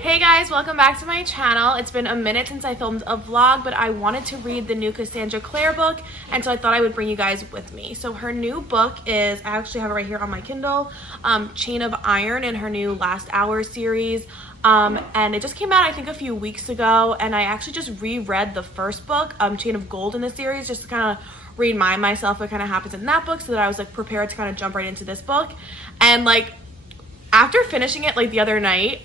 Hey guys, welcome back to my channel. It's been a minute since I filmed a vlog, but I wanted to read the new Cassandra Clare book, and so I thought I would bring you guys with me. So her new book is, I actually have it right here on my Kindle, Chain of Iron in her new Last Hour series. And it just came out I think a few weeks ago, and I actually just reread the first book, Chain of Gold in the series, just to kind of remind myself what kind of happens in that book so that I was like prepared to kind of jump right into this book. And like after finishing it like the other night,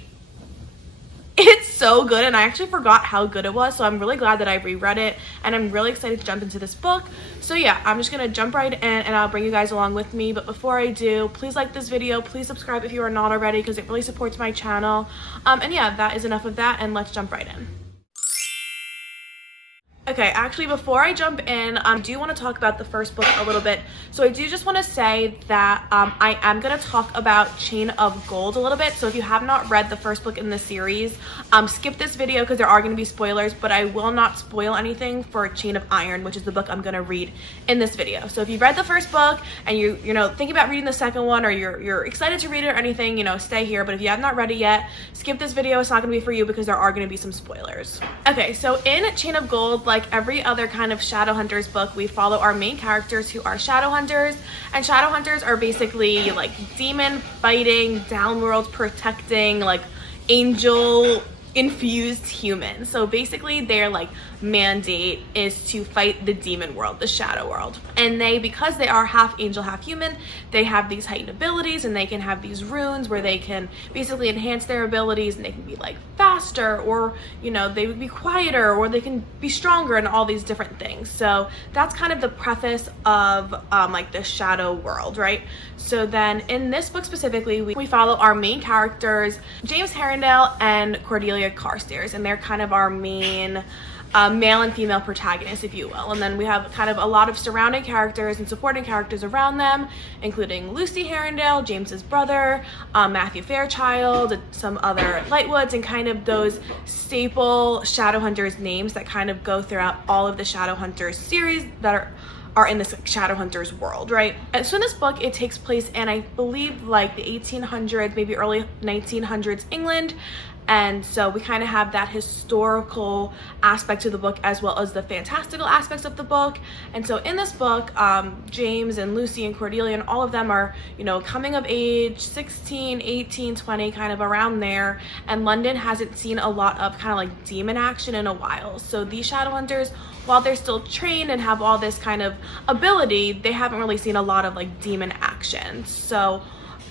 it's so good, and I actually forgot how good it was, so I'm really glad that I reread it, and I'm really excited to jump into this book. So yeah, I'm just gonna jump right in and I'll bring you guys along with me. But before I do, please like this video, please subscribe if you are not already, because it really supports my channel. And yeah, that is enough of that, and let's jump right in. Okay, actually before I jump in, I do want to talk about the first book a little bit. So I do just want to say that I am going to talk about Chain of Gold a little bit. So if you have not read the first book in the series, skip this video because there are going to be spoilers, but I will not spoil anything for Chain of Iron, which is the book I'm going to read in this video. So if you've read the first book and you're thinking about reading the second one, or you're excited to read it or anything, stay here. But if you have not read it yet, skip this video. It's not going to be for you because there are going to be some spoilers. Okay, so in Chain of Gold, like every other kind of Shadowhunters book, we follow our main characters who are Shadowhunters, and Shadowhunters are basically like demon fighting, downworld protecting, like angel infused humans. So basically their like mandate is to fight the demon world, the shadow world. And because they are half angel, half human, they have these heightened abilities, and they can have these runes where they can basically enhance their abilities, and they can be like faster, or they would be quieter, or they can be stronger, and all these different things. So that's kind of the preface of like the shadow world, right? So then in this book specifically, we follow our main characters, James Herondale and Cordelia Carstairs, and they're kind of our main male and female protagonists, if you will. And then we have kind of a lot of surrounding characters and supporting characters around them, including Lucy Herondale, James's brother, Matthew Fairchild, some other Lightwoods, and kind of those staple Shadowhunters names that kind of go throughout all of the Shadowhunters series that are in this Shadowhunters world, right? And so in this book, it takes place in, I believe, like the 1800s, maybe early 1900s England. And so we kind of have that historical aspect to the book as well as the fantastical aspects of the book. And so in this book, James and Lucy and Cordelia and all of them are, coming of age, 16, 18, 20, kind of around there. And London hasn't seen a lot of kind of like demon action in a while. So these Shadowhunters, while they're still trained and have all this kind of ability, they haven't really seen a lot of like demon action. So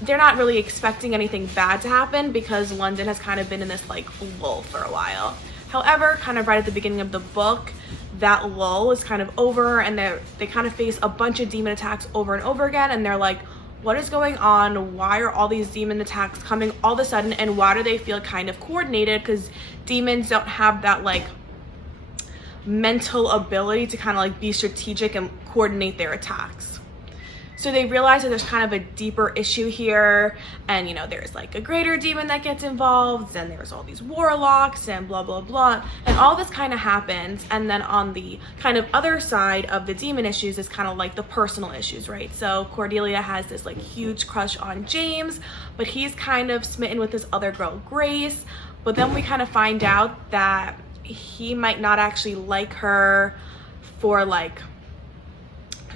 they're not really expecting anything bad to happen because London has kind of been in this like lull for a while. However, kind of right at the beginning of the book, that lull is kind of over, and they kind of face a bunch of demon attacks over and over again, and they're like, what is going on? Why are all these demon attacks coming all of a sudden, and why do they feel kind of coordinated? Because demons don't have that like mental ability to kind of like be strategic and coordinate their attacks. So they realize that there's kind of a deeper issue here, and there's like a greater demon that gets involved, and there's all these warlocks and blah blah blah, and all this kind of happens. And then on the kind of other side of the demon issues is kind of like the personal issues, right? So Cordelia has this like huge crush on James, but he's kind of smitten with this other girl, Grace. But then we kind of find out that he might not actually like her for like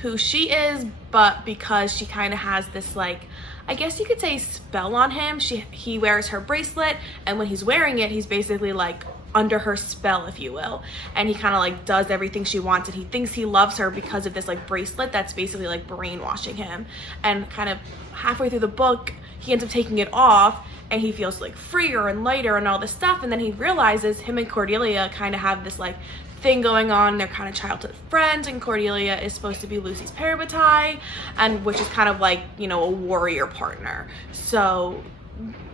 who she is, but because she kind of has this like, I guess you could say, spell on him. He wears her bracelet, and when he's wearing it, he's basically like under her spell, if you will, and he kind of like does everything she wants, and he thinks he loves her because of this like bracelet that's basically like brainwashing him. And kind of halfway through the book, he ends up taking it off, and he feels like freer and lighter and all this stuff. And then he realizes him and Cordelia kind of have this like thing going on. They're kind of childhood friends, and Cordelia is supposed to be Lucy's parabatai, and which is kind of like a warrior partner. So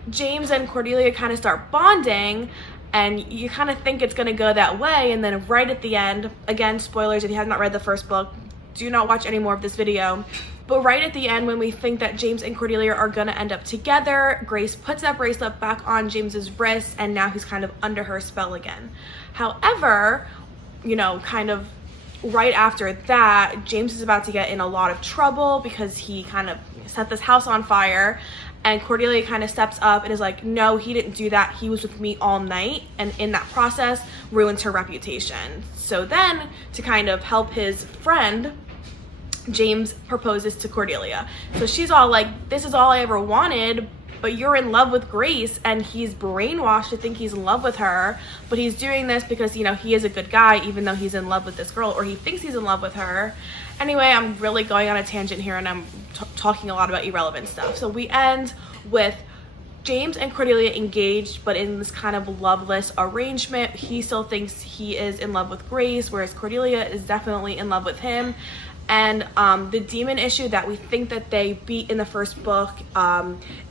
James and Cordelia kind of start bonding, and you kind of think it's going to go that way, and then right at the end, again, spoilers if you have not read the first book, do not watch any more of this video. But right at the end, when we think that James and Cordelia are going to end up together, Grace puts that bracelet back on James's wrist, and now he's kind of under her spell again. However, kind of right after that, James is about to get in a lot of trouble because he kind of set this house on fire, and Cordelia kind of steps up and is like, no, he didn't do that, he was with me all night, and in that process ruins her reputation. So then, to kind of help his friend, James proposes to Cordelia. So she's all like, this is all I ever wanted, but you're in love with Grace, and he's brainwashed to think he's in love with her, but he's doing this because, you know, he is a good guy even though he's in love with this girl, or he thinks he's in love with her. Anyway, I'm really going on a tangent here, and I'm talking a lot about irrelevant stuff. So we end with James and Cordelia engaged, but in this kind of loveless arrangement. He still thinks he is in love with Grace, whereas Cordelia is definitely in love with him. And the demon issue that we think that they beat in the first book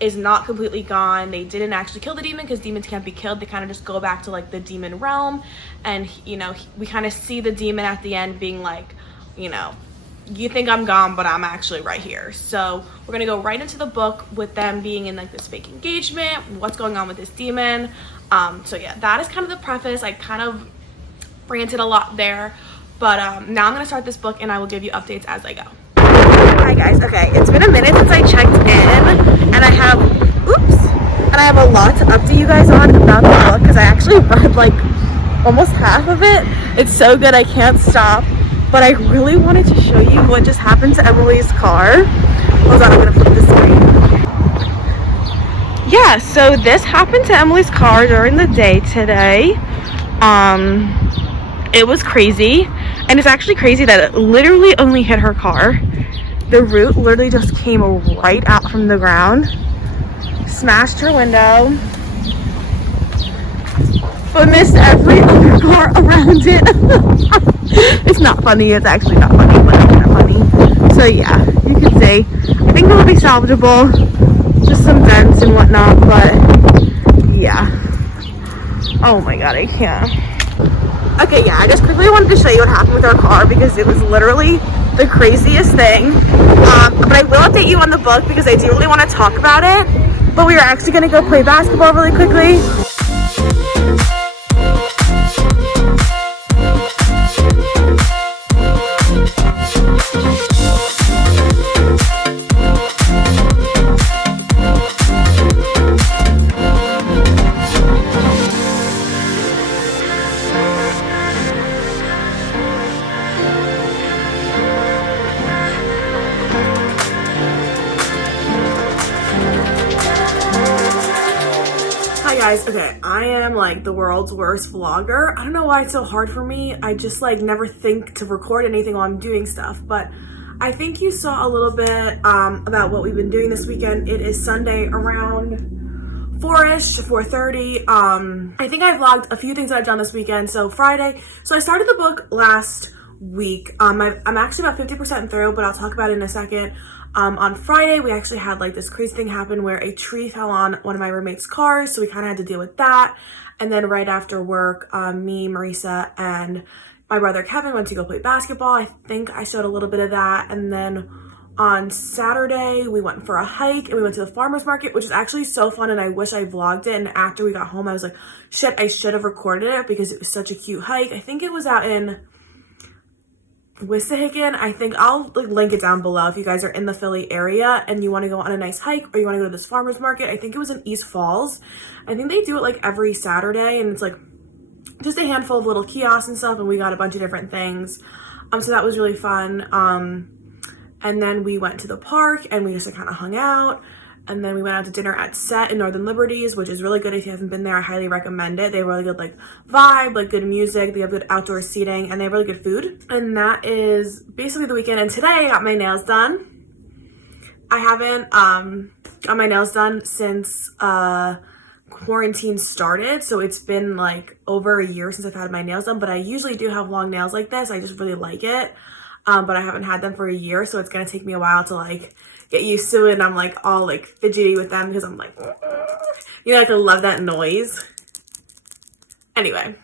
is not completely gone. They didn't actually kill the demon because demons can't be killed. They kind of just go back to like the demon realm. And, you know, we kind of see the demon at the end being like, you know, you think I'm gone, but I'm actually right here. So we're gonna go right into the book with them being in like this fake engagement, what's going on with this demon. So yeah, that is kind of the preface. I kind of ranted a lot there, but now I'm gonna start this book and I will give you updates as I go. Hi guys, okay, it's been a minute since I checked in, and I have a lot to update you guys on about the book because I actually read like almost half of it. It's so good, I can't stop. But I really wanted to show you what just happened to Emily's car. Hold on, I'm gonna flip the screen. Yeah, so this happened to Emily's car during the day today. It was crazy. And it's actually crazy that it literally only hit her car. The root literally just came right out from the ground. Smashed her window. But missed every other car around it. It's not funny, it's actually not funny, but it's kind of funny. So yeah, you can see, I think it'll be salvageable, just some dents and whatnot, but yeah. Oh my god, I can't. Okay, yeah, I just quickly wanted to show you what happened with our car because it was literally the craziest thing. But I will update you on the book because I do really want to talk about it. But we are actually going to go play basketball really quickly. Guys, okay, I am like the world's worst vlogger. I don't know why it's so hard for me. I just like never think to record anything while I'm doing stuff, but I think you saw a little bit about what we've been doing this weekend. It is Sunday around 4-ish, 4:30. I think I vlogged a few things that I've done this weekend. So Friday, so I started the book last week. I'm actually about 50% through, but I'll talk about it in a second. On Friday, we actually had like this crazy thing happen where a tree fell on one of my roommate's cars, so we kind of had to deal with that. And then right after work, me, Marisa, and my brother Kevin went to go play basketball. I think I showed a little bit of that. And then on Saturday, we went for a hike and we went to the farmer's market, which is actually so fun, and I wish I vlogged it. And after we got home, I was like, shit, I should have recorded it because it was such a cute hike. I think it was out in Wissahickon. I think I'll like link it down below if you guys are in the Philly area and you want to go on a nice hike or you want to go to this farmer's market. I think it was in East Falls. I think they do it like every Saturday, and it's like just a handful of little kiosks and stuff, and we got a bunch of different things. So that was really fun. And then we went to the park and we just kind of hung out. And then we went out to dinner at Set in Northern Liberties, which is really good. If you haven't been there, I highly recommend it. They have really good like vibe, like good music. They have good outdoor seating, and they have really good food. And that is basically the weekend. And today I got my nails done. I haven't got my nails done since quarantine started. So it's been like over a year since I've had my nails done. But I usually do have long nails like this. I just really like it. But I haven't had them for a year, so it's gonna take me a while to like get used to it. And I'm like all like fidgety with them because I'm like, you know, like I love that noise. Anyway,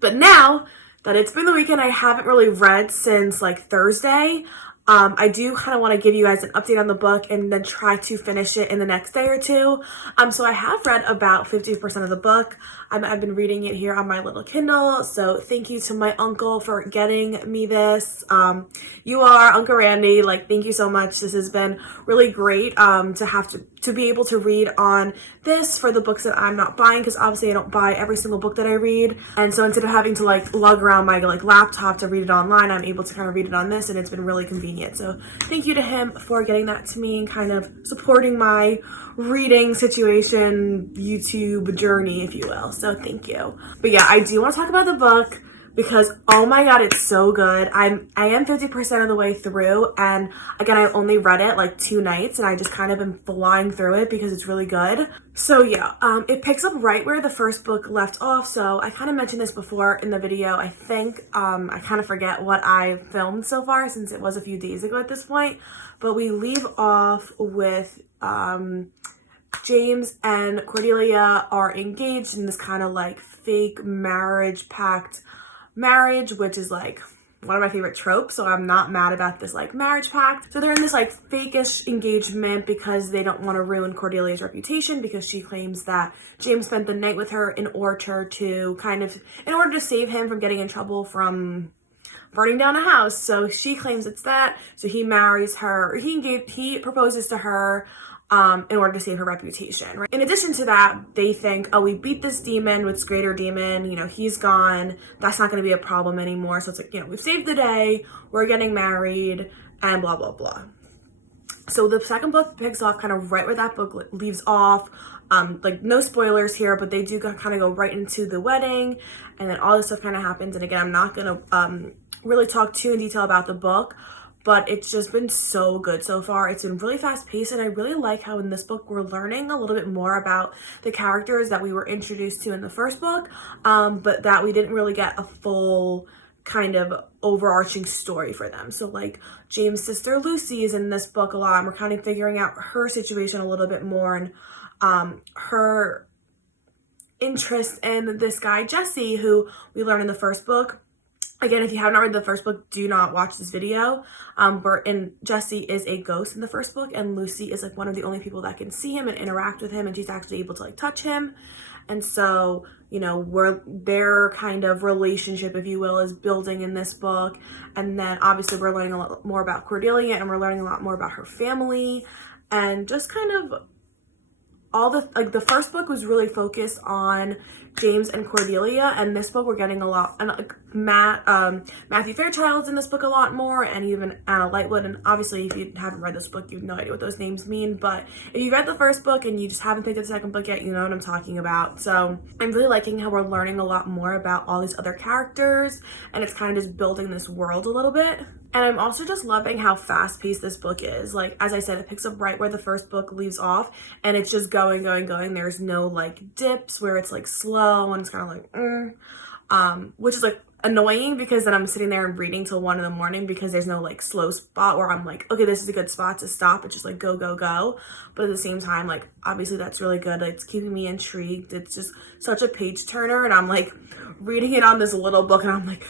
but now that it's been the weekend, I haven't really read since like Thursday. I do kind of want to give you guys an update on the book and then try to finish it in the next day or two. So I have read about 50% of the book. I've been reading it here on my little Kindle. So thank you to my uncle for getting me this. You are Uncle Randy. Like, thank you so much. This has been really great to be able to read on this for the books that I'm not buying, because obviously I don't buy every single book that I read. And so instead of having to like lug around my like laptop to read it online, I'm able to kind of read it on this, and it's been really convenient. So thank you to him for getting that to me and kind of supporting my reading situation, YouTube journey, if you will. So thank you. But yeah, I do want to talk about the book because, oh my god, it's so good. I am 50% of the way through, and again, I only read it like 2 nights, and I just kind of been flying through it because it's really good. So yeah, it picks up right where the first book left off. So I kind of mentioned this before in the video. I think I kind of forget what I filmed so far since it was a few days ago at this point, but we leave off with James and Cordelia are engaged in this kind of like fake marriage pact marriage, which is like one of my favorite tropes, so I'm not mad about this like marriage pact. So they're in this like fake-ish engagement because they don't want to ruin Cordelia's reputation, because she claims that James spent the night with her in order to save him from getting in trouble from burning down a house. So she claims it's that. So he marries her, he proposes to her in order to save her reputation, right? In addition to that, they think, oh, we beat this demon with this greater demon, you know, he's gone, that's not going to be a problem anymore. So it's like, you know, we've saved the day, we're getting married, and blah, blah, blah. So the second book picks off kind of right where that book leaves off. Like, no spoilers here, but they do kind of go right into the wedding, and then all this stuff kind of happens. And again, I'm not going to really talk too in detail about the book, but it's just been so good so far. It's been really fast paced, and I really like how in this book we're learning a little bit more about the characters that we were introduced to in the first book, but that we didn't really get a full kind of overarching story for them. So like James' sister Lucy is in this book a lot, and we're kind of figuring out her situation a little bit more, and her interest in this guy Jesse, who we learn in the first book. Again, if you have not read the first book, do not watch this video. Jesse is a ghost in the first book, and Lucy is like one of the only people that can see him and interact with him, and she's actually able to like touch him. And so, you know, their kind of relationship, if you will, is building in this book. And then obviously we're learning a lot more about Cordelia, and we're learning a lot more about her family, and just kind of all the first book was really focused on James and Cordelia, and this book we're getting a lot, and like Matthew Fairchild's in this book a lot more, and even Anna Lightwood. And obviously if you haven't read this book, you have no idea what those names mean, but if you read the first book and you just haven't picked up the second book yet, you know what I'm talking about. So I'm really liking how we're learning a lot more about all these other characters, and it's kind of just building this world a little bit. And I'm also just loving how fast-paced this book is. Like, as I said, it picks up right where the first book leaves off, and it's just going. There's no, like, dips where it's, like, slow, and it's kind of like, which is, like, annoying, because then I'm sitting there and reading till 1 a.m. because there's no, like, slow spot where I'm like, okay, this is a good spot to stop. It's just, like, go, go, go. But at the same time, like, obviously that's really good. It's keeping me intrigued. It's just such a page-turner, and I'm, like, reading it on this little book, and I'm, like,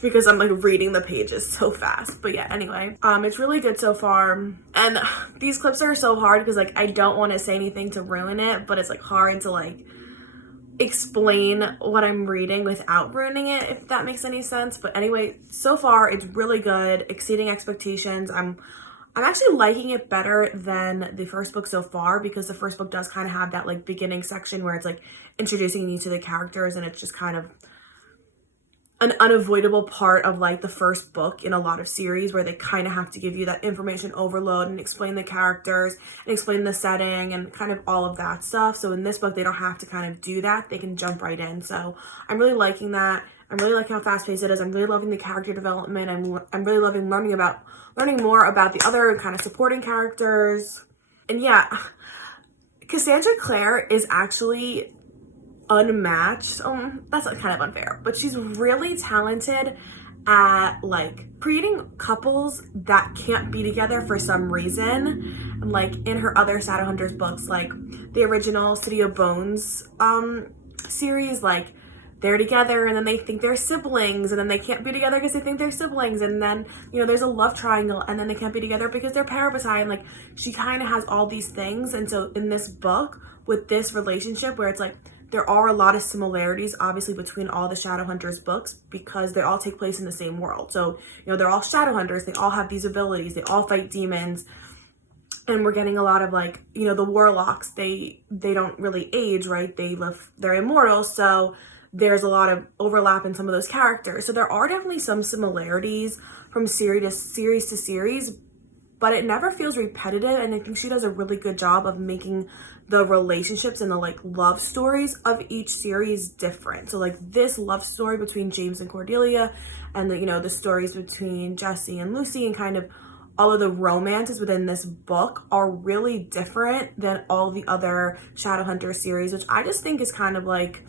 because I'm like reading the pages so fast. But yeah, anyway, it's really good so far, and these clips are so hard because like I don't want to say anything to ruin it, but it's like hard to like explain what I'm reading without ruining it, if that makes any sense. But anyway, so far it's really good, exceeding expectations. I'm actually liking it better than the first book so far, because the first book does kind of have that like beginning section where it's like introducing you to the characters, and it's just kind of an unavoidable part of like the first book in a lot of series, where they kind of have to give you that information overload and explain the characters and explain the setting and kind of all of that stuff. So in this book, they don't have to kind of do that. They can jump right in. So I'm really liking that. I'm really liking how fast-paced it is. I'm really loving the character development. I'm really loving learning more about the other kind of supporting characters. And yeah, Cassandra Clare is actually unmatched. That's kind of unfair, but she's really talented at like creating couples that can't be together for some reason. And like in her other Shadowhunters books, like the original City of Bones series, like they're together and then they think they're siblings, and then they can't be together because they think they're siblings, and then, you know, there's a love triangle, and then they can't be together because they're parabatai, and like she kind of has all these things. And so in this book with this relationship where it's like there are a lot of similarities obviously between all the Shadowhunters books because they all take place in the same world. So, you know, they're all Shadowhunters, they all have these abilities, they all fight demons. And we're getting a lot of like, you know, the warlocks, they don't really age, right? They're immortal. So there's a lot of overlap in some of those characters. So there are definitely some similarities from series to series, but it never feels repetitive. And I think she does a really good job of making the relationships and the like love stories of each series different. So like this love story between James and Cordelia, and the, you know, the stories between Jesse and Lucy, and kind of all of the romances within this book are really different than all the other Shadowhunter series, which I just think is kind of like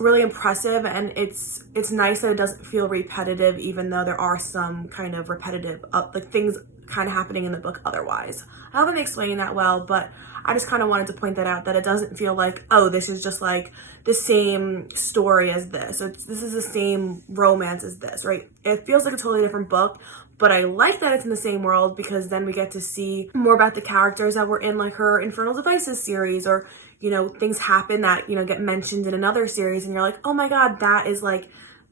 really impressive. And it's nice that it doesn't feel repetitive, even though there are some kind of repetitive like things kind of happening in the book otherwise. I haven't explained that well, but I just kind of wanted to point that out, that it doesn't feel like, oh, this is just like the same story as this. This is the same romance as this, right? It feels like a totally different book, but I like that it's in the same world because then we get to see more about the characters that were in like her Infernal Devices series, or, you know, things happen that, you know, get mentioned in another series and you're like, oh my God, that is like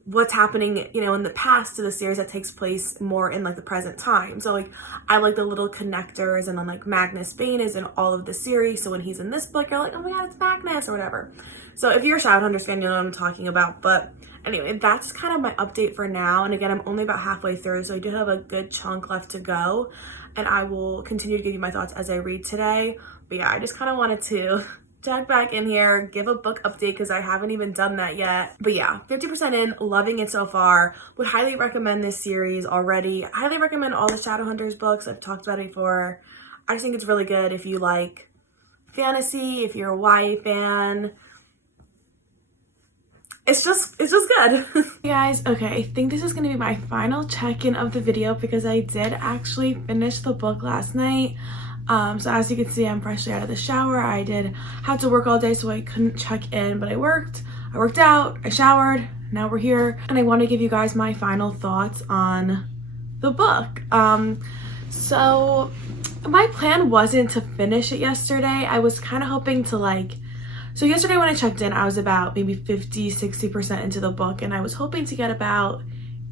what's happening, you know, in the past to the series that takes place more in like the present time. So like I like the little connectors, and then like Magnus Bane is in all of the series, so when he's in this book you're like, oh my God, it's Magnus or whatever. So if you're a Shadowhunter fan, you know what I'm talking about. But anyway, that's kind of my update for now. And again, I'm only about halfway through, so I do have a good chunk left to go, and I will continue to give you my thoughts as I read today. But yeah, I just kind of wanted to check back in here, give a book update because I haven't even done that yet. But yeah, 50% in, loving it so far. Would highly recommend this series already. Highly recommend all the Shadowhunters books. I've talked about it before. I just think it's really good if you like fantasy, if you're a YA fan. It's just good. Hey guys, okay, I think this is gonna be my final check-in of the video because I did actually finish the book last night. So as you can see, I'm freshly out of the shower. I did have to work all day, so I couldn't check in, but I worked out, I showered, now we're here, and I want to give you guys my final thoughts on the book. So my plan wasn't to finish it yesterday. I was kind of hoping to like, so yesterday when I checked in, I was about maybe 50-60% into the book, and I was hoping to get about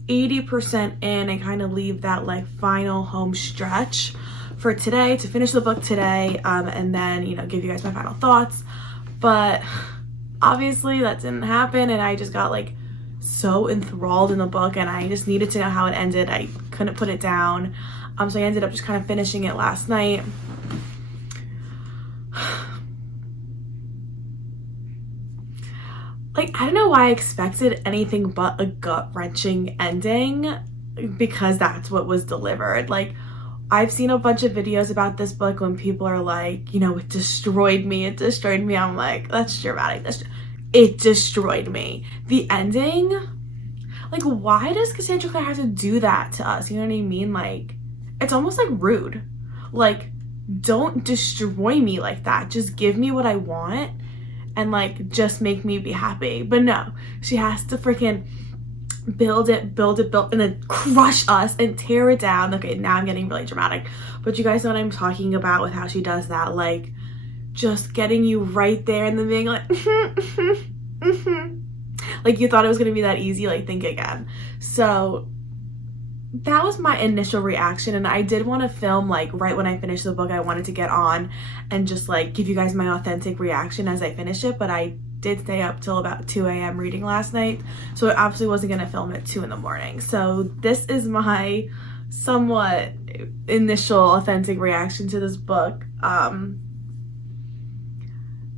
80% in and kind of leave that like final home stretch for today, to finish the book today, and then, you know, give you guys my final thoughts. But obviously that didn't happen, and I just got like so enthralled in the book, and I just needed to know how it ended. I couldn't put it down, so I ended up just kind of finishing it last night. Like, I don't know why I expected anything but a gut-wrenching ending, because that's what was delivered. Like, I've seen a bunch of videos about this book when people are like, you know, it destroyed me. I'm like, that's dramatic. It destroyed me. The ending, like, why does Cassandra Clare have to do that to us? You know what I mean? Like, it's almost like rude. Like, don't destroy me like that. Just give me what I want and like just make me be happy. But no, she has to freaking build it, and then crush us and tear it down. Okay, now I'm getting really dramatic, but you guys know what I'm talking about with how she does that, like just getting you right there and then being like like you thought it was gonna be that easy, like think again. So that was my initial reaction, and I did want to film like right when I finished the book. I wanted to get on and just like give you guys my authentic reaction as I finish it, but I did stay up till about 2 a.m. reading last night, so I obviously wasn't going to film at 2 in the morning. So this is my somewhat initial authentic reaction to this book. I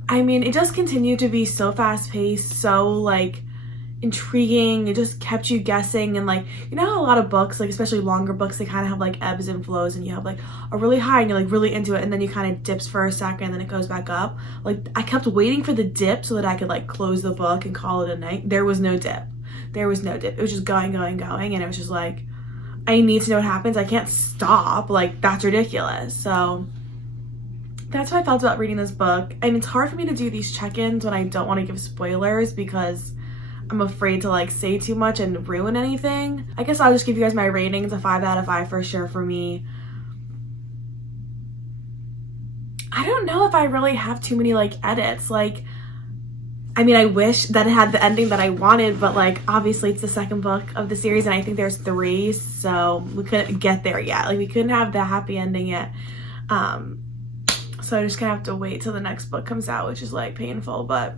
mean, it just continued to be so fast-paced, so like intriguing. It just kept you guessing, and like, you know how a lot of books, like especially longer books, they kind of have like ebbs and flows, and you have like a really high and you're like really into it, and then you kind of dips for a second and then it goes back up. Like, I kept waiting for the dip so that I could like close the book and call it a night. There was no dip. It was just going, and it was just like, I need to know what happens. I can't stop. Like, that's ridiculous. So that's how I felt about reading this book. And it's hard for me to do these check-ins when I don't want to give spoilers, because I'm afraid to like say too much and ruin anything. I guess I'll just give you guys my ratings, a 5 out of 5 for sure for me. I don't know if I really have too many like edits. Like, I mean, I wish that it had the ending that I wanted, but like obviously it's the second book of the series and I think there's 3, so we couldn't get there yet. Like we couldn't have the happy ending yet. So I'm just gonna have to wait till the next book comes out, which is like painful, but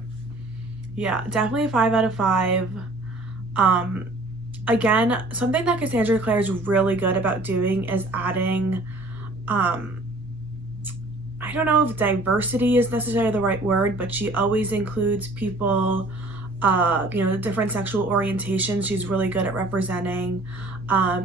yeah, definitely a 5 out of 5. Again, something that Cassandra Clare is really good about doing is adding, I don't know if diversity is necessarily the right word, but she always includes people, you know, different sexual orientations. She's really good at representing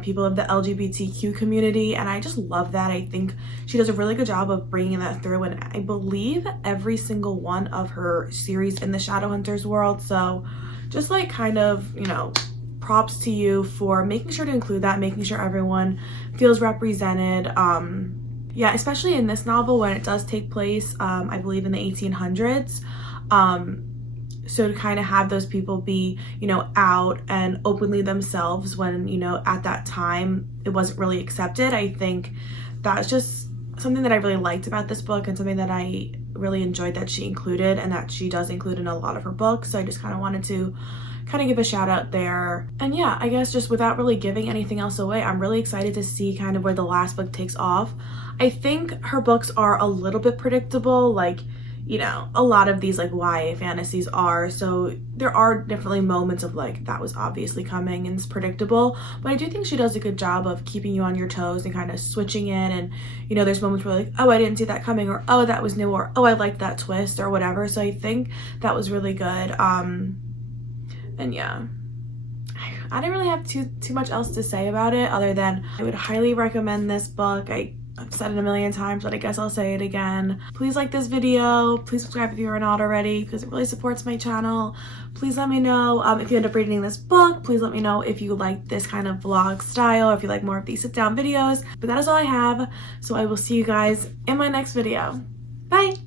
people of the LGBTQ community, and I just love that. I think she does a really good job of bringing that through, and I believe every single one of her series in the Shadowhunters world. So just like kind of, you know, props to you for making sure to include that, making sure everyone feels represented. Yeah, especially in this novel when it does take place, I believe in the 1800s. So to kind of have those people be, you know, out and openly themselves when, you know, at that time it wasn't really accepted. I think that's just something that I really liked about this book and something that I really enjoyed that she included and that she does include in a lot of her books. So I just kind of wanted to kind of give a shout out there. And yeah, I guess just without really giving anything else away, I'm really excited to see kind of where the last book takes off. I think her books are a little bit predictable, like, you know, a lot of these like YA fantasies are, so there are definitely moments of like that was obviously coming and it's predictable, but I do think she does a good job of keeping you on your toes and kind of switching in, and you know, there's moments where like, oh, I didn't see that coming, or oh, that was new, or oh, I liked that twist or whatever. So I think that was really good. And yeah, I didn't really have too much else to say about it other than I would highly recommend this book. I've said it a million times, but I guess I'll say it again. Please like this video. Please subscribe if you are not already, because it really supports my channel. Please let me know if you end up reading this book. Please let me know if you like this kind of vlog style or if you like more of these sit down videos. But that is all I have. So I will see you guys in my next video. Bye.